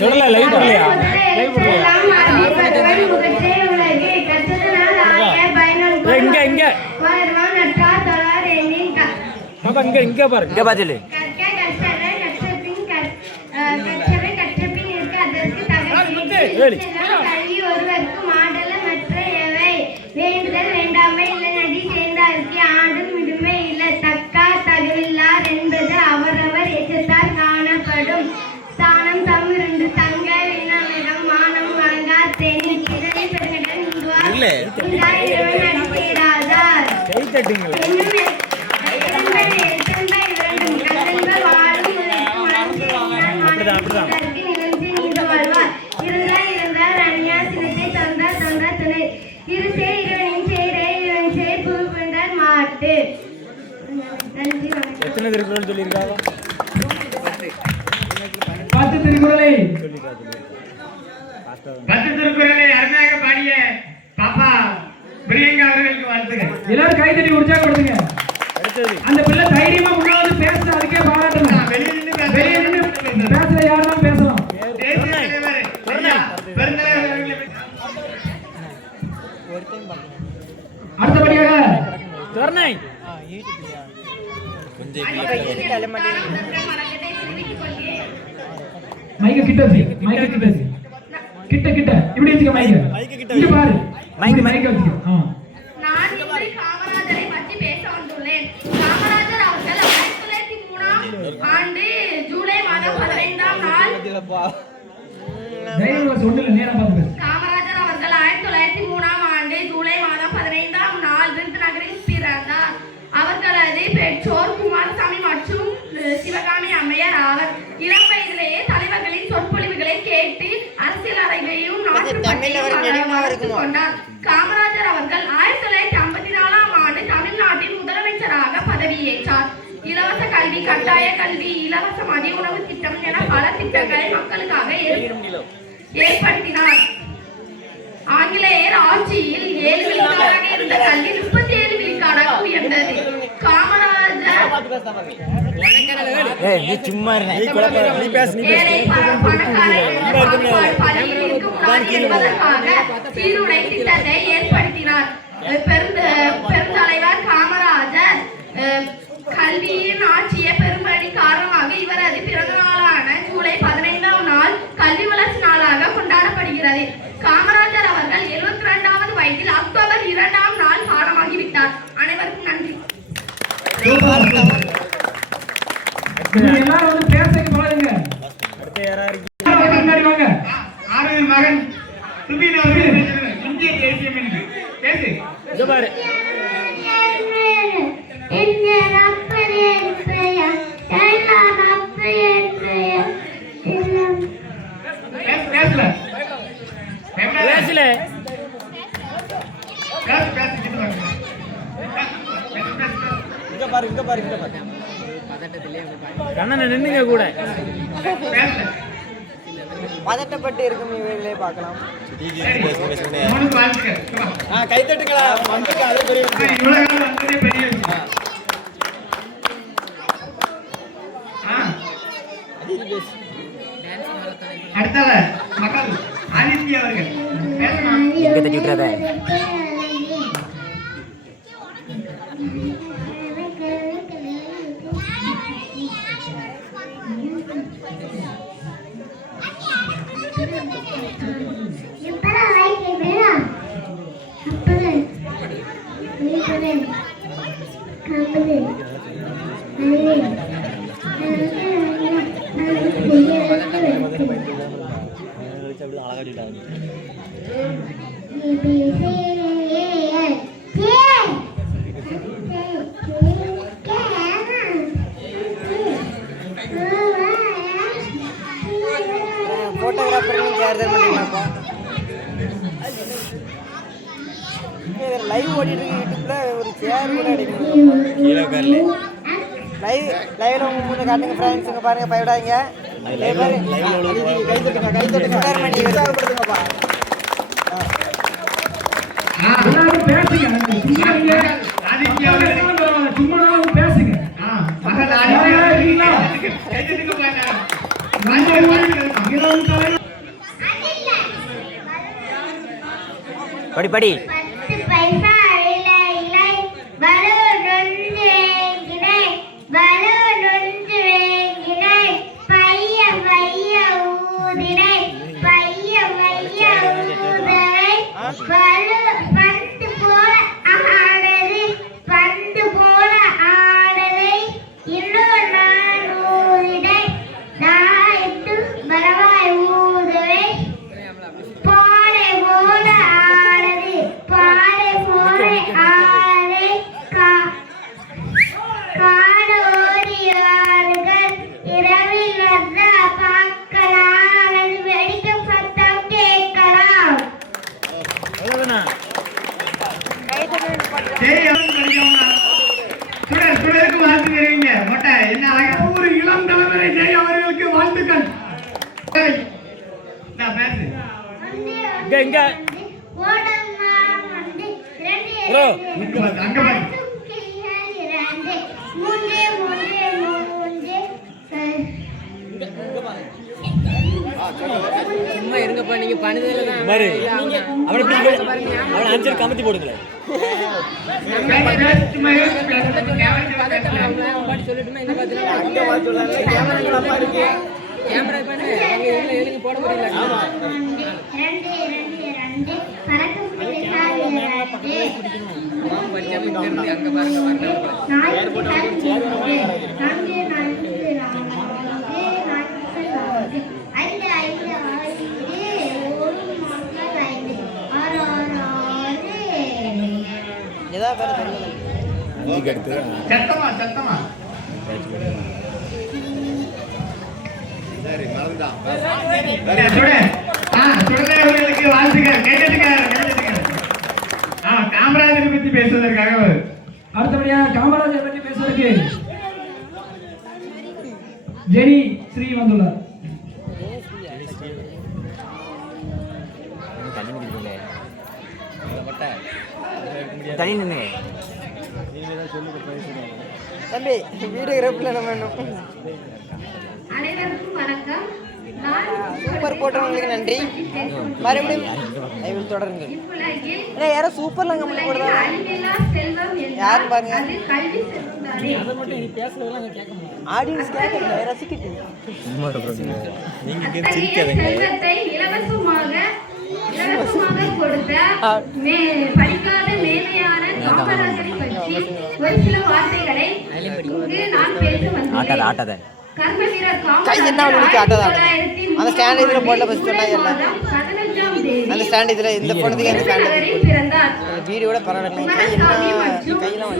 சொல்லல லைட் இல்லையா லைட் இல்லையா இங்க இங்க அப்ப இங்க இங்க பாரு இங்க பாத்துல ஒருவருக்கு இல்ல. கை தட்டுங்களே அப்படிதான், அப்படிதான். எத்தனை திருக்குறள் சொல்லியிருக்காங்க பத்து திருக்குறளை பத்து திருக்குறளை அருமையாக பாடிய பாப்பா பிரியங்கா அவர்களுக்கு வாழ்த்துகள் எல்லாரும் கை தட்டி உற்சாகப்படுத்துங்க அந்த பிள்ளை தைரியமா முன்னாடி பேச அதுக்கே பாராட்டணும் வெளியே நின்று பேச. வெளியே நின்று பேசுற யாரெல்லாம் பேசலாம். அடுத்தபடியாக. சொர்ணை மைக்க கிட்ட மைக்க கிட்ட வச்சு. கிட்ட கிட்ட. இப்படி வச்சுக்க மைக்க. பாரு. மைக்கு, மைக்க வச்சுக்க. ஆ நான் இன்று காமராஜரை பற்றி பேச வந்துள்ளேன் காமராஜர் அவர்கள் ஆயிரத்தி தொள்ளாயிரத்தி மூணாம் ஆண்டு ஜூலை மாதம் பதினைந்தாம் நாள் தைரியம் சொன்னல நேரா பார்த்து பேசு. காமராஜர் அவர்கள் ஆயிரத்தி தொள்ளாயிரத்தி மூணாம் ஆண்டு ஜூலை மாதம் பதினைந்தாம் நாள் விருதுநகரில் பிறந்தார். அவர்களது பெற்றோர் குமாரசாமி மற்றும் சிவகாமி அம்மையார் ஆவர். இளம் வயதிலேயே தலைவர்களின் சொற்பொழிவுகளை கேட்டு அரசியல் அறிவையும் நாட்டு பற்றியும் வளர்த்து கொண்டார். காமராஜர் அவர்கள் ஆயிரத்தி தொள்ளாயிரத்தி ஐம்பத்தி நாலாம் ஆண்டு தமிழ்நாட்டின் முதலமைச்சராக பதவியேற்றார். இலவச கல்வி கட்டாய கல்வி இலவச மதிய உணவு திட்டம் என பல திட்டங்களை மக்களுக்காக ஏற்ப- ஏற்படுத்தினார். ஆங்கிலேயர் ஆட்சியில் ஏழு விழுக்காடாக இருந்த கல்வி முப்பத்தி ஏழு விழுக்காடாக உயர்ந்தது. காமராஜர் சும்மா சீருடை திட்டத்தை ஏற்படுத்தினார். பெருந்தலைவர் காமராஜர் கல்வியின் ஆட்சிய பெரும்படி காரணமாக இவரது பிறந்த நாளான ஜூலை பதினைந்தாம் நாள் கல்வி வளர்ச்சி நாளாக கொண்டாடப்படுகிறது. காமராஜர் அவர்கள் எழுபத்தி ரெண்டாவது வயதில் அக்டோபர் இரண்டாம் நாள் காலமாகிவிட்டார் அனைவருக்கும் நன்றி. நீங்க எல்லாரும் வந்து பேச போறீங்க அடுத்து யாரா இருக்கு? முன்னாடி வாங்க. ஆறுதல் மகன் சுபீன் அவர்கள் பேசுகிறார். இந்திய தேசியம் என்று பேசு பேசல பேசல பேசல பேசு பேசு கிட்ட வாங்க. பேசு, பேசு, பேசு. இங்க பாரு இங்க பாரு இங்க பாரு கண்ணனை நின்னுங்க கூட பேசல பதட்டப்பட்டு இருக்கும் இவைகளே பார்க்கலாம் சரி. அவனுக்கு வாழ்த்துக்கள். வா. ஆ கை தட்டுங்களா வந்துட்டு அதே பெரிய மக்கள் ஆதித்யா அவர்கள் எங்க தட்டி விட்டுறாத Amen. போட்டோகிராஃபர் சேர் தர மாட்டீங்களாப்பா லைவ் ஓடிட்டு இருக்கு யூடியூப்ல ஒரு சேர் கூட அடிக்கணும் லைவ் லைவ்ல உங்க முன்ன காட்டுங்க ஃப்ரெண்ட்ஸ் இங்க பாருங்க பயப்படாதீங்க பேசுங்க படி படி. மூன்று அஹ், சும்மா இருங்கப்பா நீங்க பண்ணதில்ல தான் பாரு அவனை இப்படி அவனை ஆன்சர் கமத்தி போடுங்களேன். சொல்லட்டுமா என்ன பார்த்து கேமரா பண்ணு எழுதி போட முடியல. சத்தமா சத்தமா. இல்ல, சுடர். ஆ, அவர்களுக்கு வாழ்த்துக்கள். கேட்டதுங்க பத்தி பேசுவதற்காக ஒரு- அடுத்தபடியா காமராஜர் பற்றி பேசுவதற்கு ஜெனி ஸ்ரீ வந்துள்ளார். தனி நின்று தம்பி வீடியோகிராஃபில் நம்ம வேணும் அனைவருக்கும் வணக்கம். நான் சூப்பர் போட்டவங்களுக்கு நன்றி. மறுபடியும் லைவில் தொடருங்கள் ஏன்னா யாரும் போடுறா அழிவில்லா செல்வம் என்றால் யார் பாருங்க? ஆடியன்ஸ் கேட்கல ரசிக்கிட்டு கொடுத்த மே- படிக்காத மேதையான காமராஜரை பற்றி ஒரு சில வார்த்தைகளை நான் பேச வந்தேன் ஆட்டாத ஆட்டாத. அந்த stand இதுல போடல first அந்த ஸ்டாண்ட் இதுல இந்த பொண்ணுக்கு இந்த ஸ்டாண்ட் வீடியோட பரவாயில்ல. கை என்ன கையெல்லாம்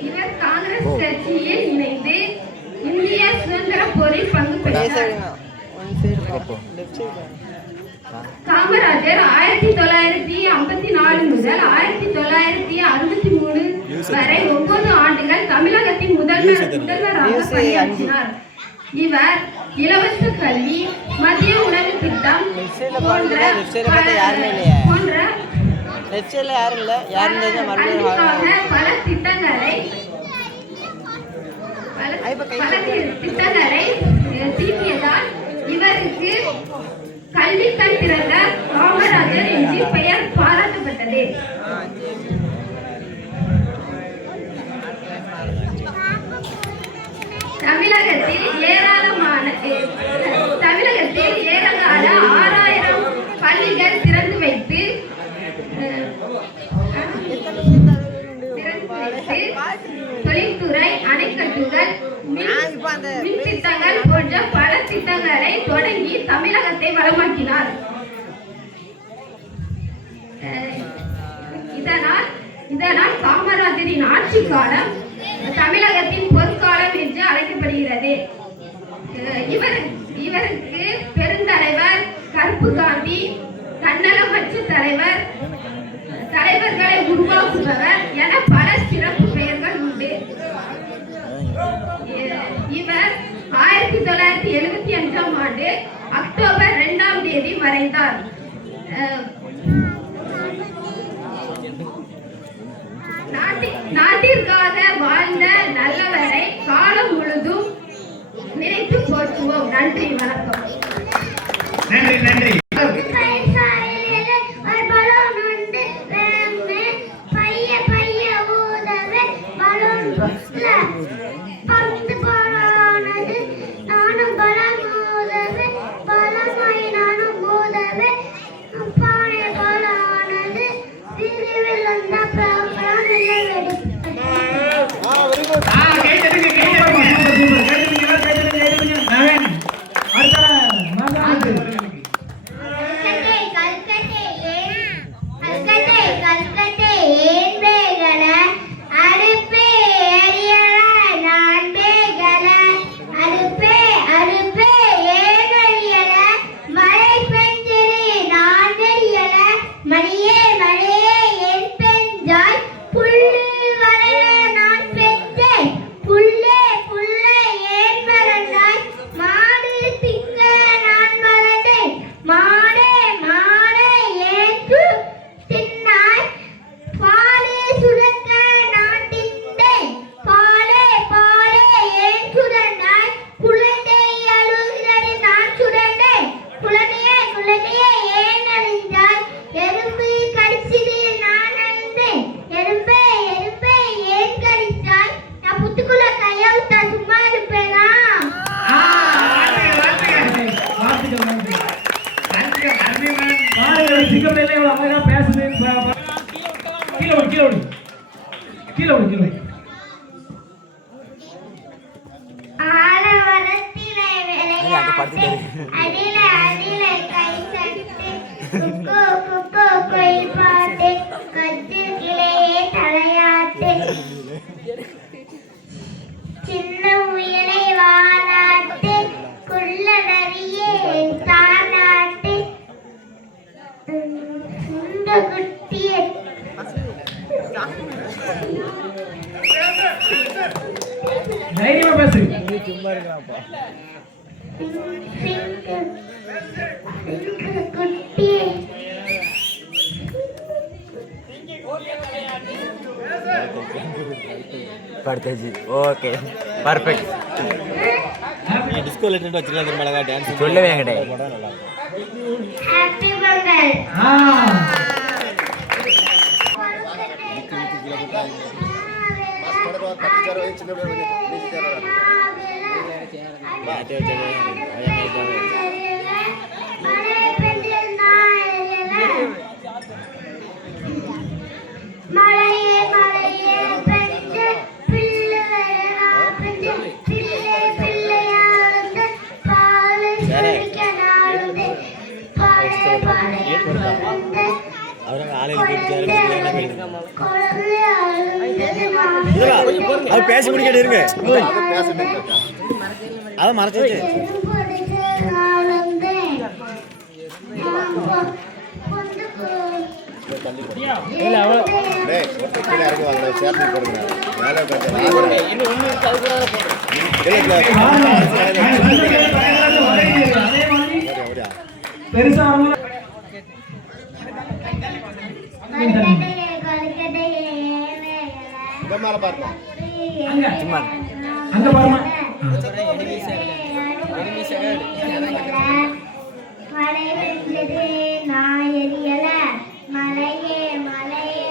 இவர் காங்கிரஸ் கட்சியில் இணைந்து இந்திய சுதந்திர போரில் பங்கு காமராஜர் ஆயிரத்தி தொள்ளாயிரத்தி ஐம்பத்தி நாலு முதல் ஆயிரத்தி தொள்ளாயிரத்தி அறுபத்தி மூணு வரை ஒன்பது ஆண்டுகள் தமிழகத்தின் முதல்வர் முதல்வராக பணியாற்றினார். இவர் இலவச கல்வி மதிய உணவு திட்டம் போன்ற. போன்ற பல திட்டங்களை பல திட்டங்களை தீட்டியதால் இவருக்கு கல்வி கண் திறந்த காமராஜர் என்று பெயர் பாராட்டப்பட்டது. பல தொடங்கி தமிழகத்தை வளமாக்கினார். இதனால் இதனால் காமராஜரின் ஆட்சி காலம் தமிழகத்தின் பொற்காலம் என்று அழைக்கப்படுகிறது. இவர் இவருக்கு பெருந்தலைவர் கருப்பு காந்தி தன்னலமற்ற தலைவர் தலைவர்களை உருவாக்குபவர் என பல சிறப்பு பெயர்கள் உண்டு. இவர் ஆயிரத்தி தொள்ளாயிரத்தி எழுபத்தி இரண்டாம் ஆண்டு அக்டோபர் இரண்டாம் தேதி மறைந்தார். நாட்டிற்காக வாழ்ந்த நல்லவரை காலம் முழுதும் நினைத்து போற்றுவோம். நன்றி வணக்கம். நன்றி நன்றி. தலையாட்டு. சின்ன உயிரை வாராட்டு குள்ள நரியே தானாட்டு. இந்த குட்டிய. தைரியமா பேசு. சும்மா இருக்கலாம்ப்பா పడతాయి ఓకే పర్ఫెక్ట్ డిస్కోలో ఏంటంటే వచ్చిన మళ్ళా డ్యాన్స్ చూడలే వెంకటే చిన్న பேசி முடிக்கிட்டு இருங்க அதை மறைச்சிட்டு பெருசா மேல அங்க. பாருமா. மழை பெய்தது மலையே மலையே.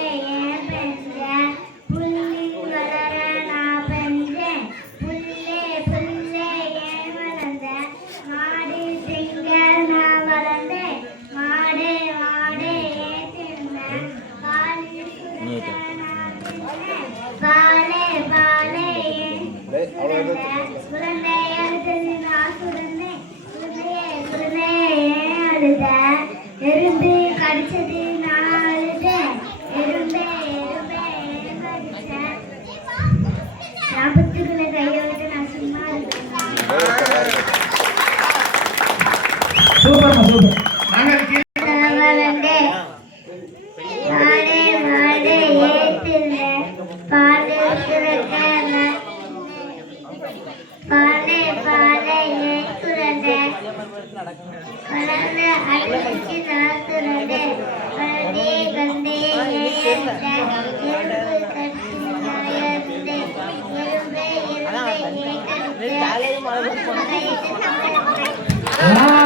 Yeah.